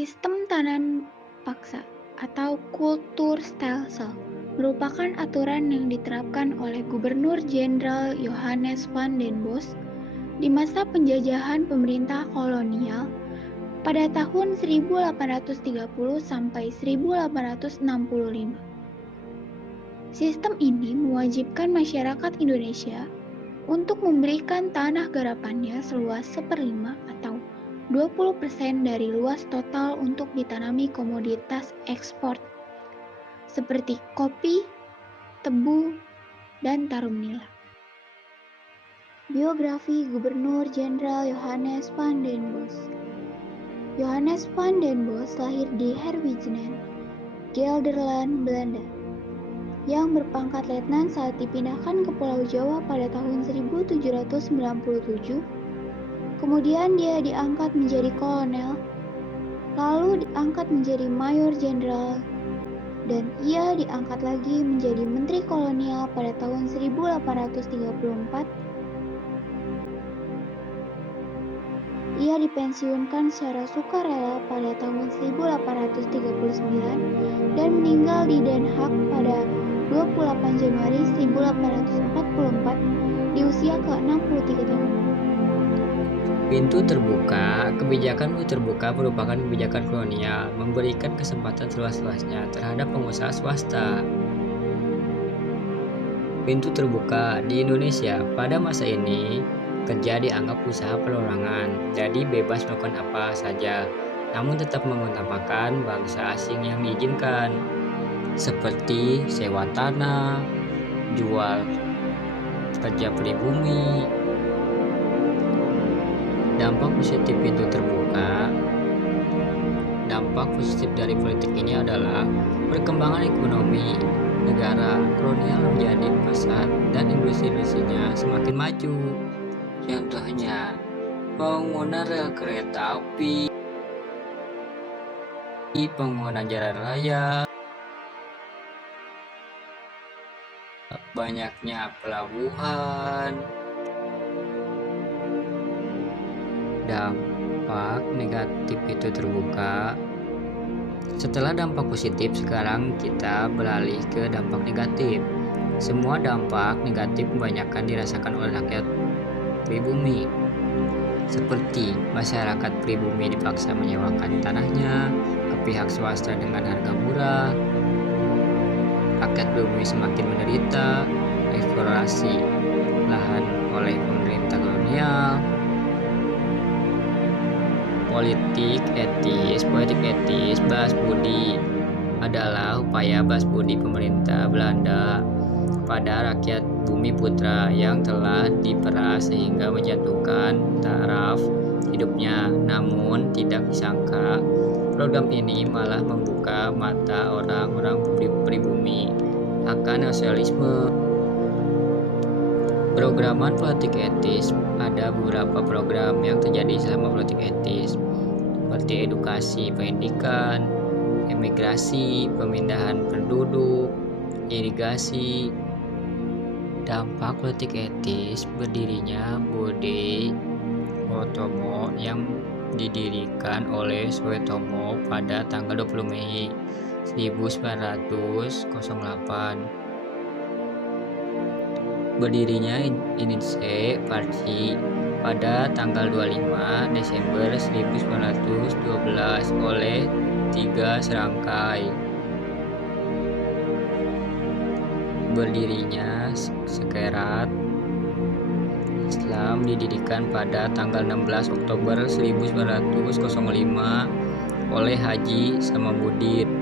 Sistem tanam paksa atau kultur stelsel merupakan aturan yang diterapkan oleh Gubernur Jenderal Johannes van den Bos di masa penjajahan pemerintah kolonial pada tahun 1830 sampai 1865. Sistem ini mewajibkan masyarakat Indonesia untuk memberikan tanah garapannya seluas 1/5 atau 20% dari luas total untuk ditanami komoditas ekspor seperti kopi, tebu, dan tarum nila. Biografi Gubernur Jenderal Johannes van den Bos. Johannes van den Bos lahir di Herwijnen, Gelderland, Belanda, yang berpangkat letnan saat dipindahkan ke Pulau Jawa pada tahun 1797. Kemudian dia diangkat menjadi kolonel, lalu diangkat menjadi mayor jenderal, dan ia diangkat lagi menjadi menteri kolonial pada tahun 1834. Ia dipensiunkan secara sukarela pada tahun 1839 dan meninggal di Den Haag pada 28 Januari 1844 di usia ke-63 tahun. Pintu terbuka. Kebijakan pintu terbuka merupakan kebijakan kolonial memberikan kesempatan seluas-luasnya terhadap pengusaha swasta. Pintu terbuka di Indonesia pada masa ini, kerja dianggap usaha perorangan, jadi bebas melakukan apa saja, namun tetap mengutamakan bangsa asing yang diizinkan, seperti sewa tanah, jual kerja pribumi. Dampak positif pintu terbuka. Dampak positif dari politik ini adalah perkembangan ekonomi negara kolonial menjadi pesat dan industri-industrinya semakin maju. Contohnya, pembangunan rel kereta api, pembangunan jalan raya, banyaknya pelabuhan. Dampak negatif itu terbuka. Setelah dampak positif, sekarang kita beralih ke dampak negatif. Semua dampak negatif kebanyakan dirasakan oleh rakyat pribumi, seperti masyarakat pribumi dipaksa menyewakan tanahnya ke pihak swasta dengan harga murah, rakyat pribumi semakin menderita, eksplorasi lahan oleh pemerintah kolonial. Politik etis balas budi adalah upaya balas budi pemerintah Belanda pada rakyat bumi putra yang telah diperas sehingga menjatuhkan taraf hidupnya. Namun tidak disangka program ini malah membuka mata orang-orang pribumi akan nasionalisme. Programan politik etis. Ada beberapa program yang terjadi selama politik etis, seperti edukasi pendidikan, emigrasi, pemindahan penduduk, irigasi. Dampak politik etis berdirinya Bode Otomo yang didirikan oleh Suetomo pada tanggal 20 Mei 1908. Berdirinya Indonesia Party pada tanggal 25 Desember 1912 oleh 3 serangkai. Berdirinya Sekretariat Islam didirikan pada tanggal 16 Oktober 1905 oleh Haji Samabudin.